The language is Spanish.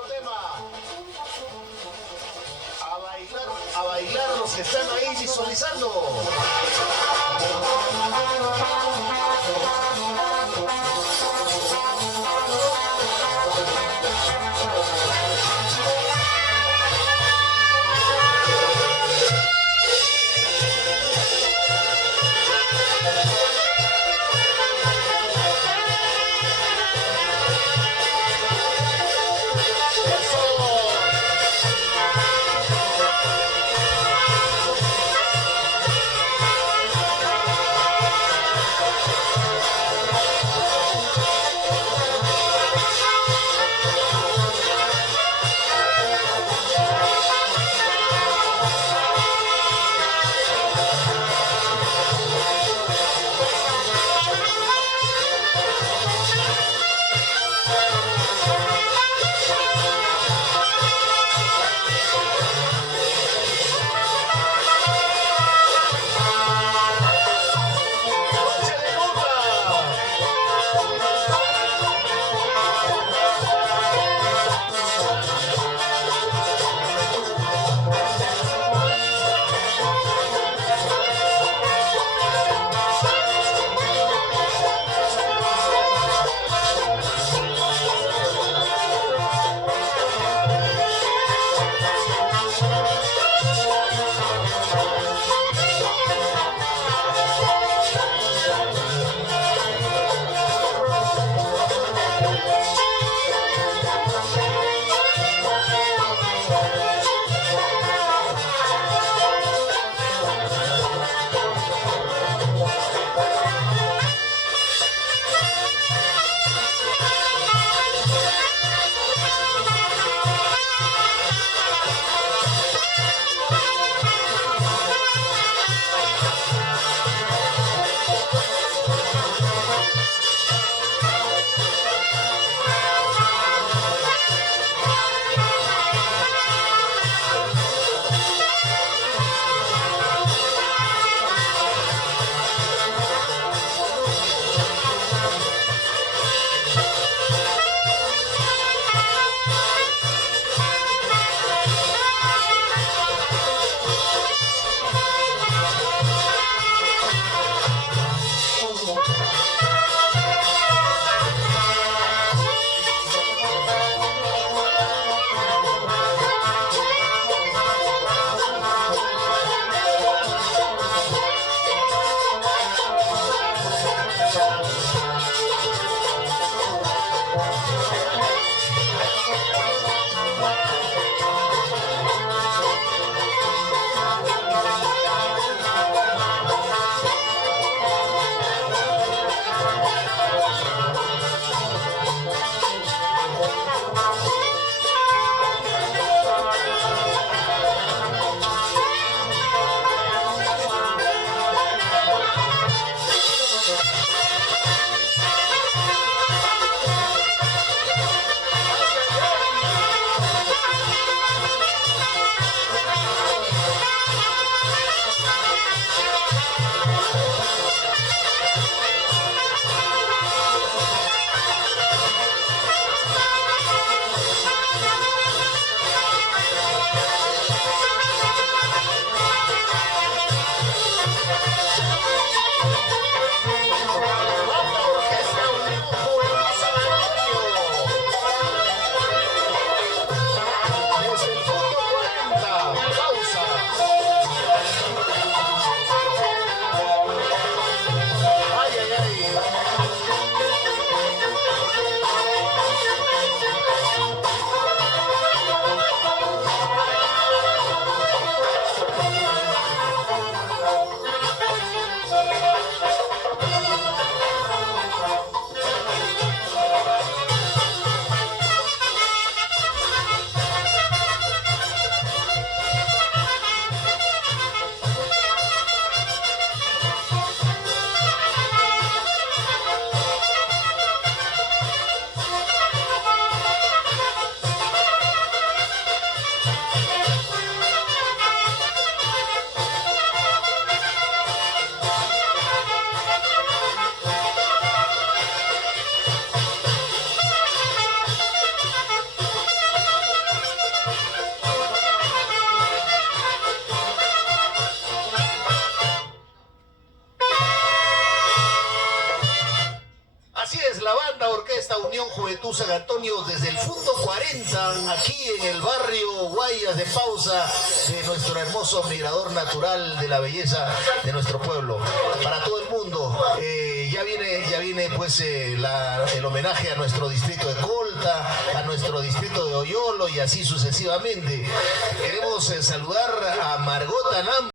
tema. A bailar los que están ahí visualizando. la banda Orquesta Unión Juventud San Antonio desde el Fundo 40, aquí en el barrio Guayas de Pausa, de nuestro hermoso mirador natural de la belleza de nuestro pueblo. Para todo el mundo, ya viene pues el homenaje a nuestro distrito de Colta, a nuestro distrito de Oyolo y así sucesivamente. Queremos saludar a Margot Anam.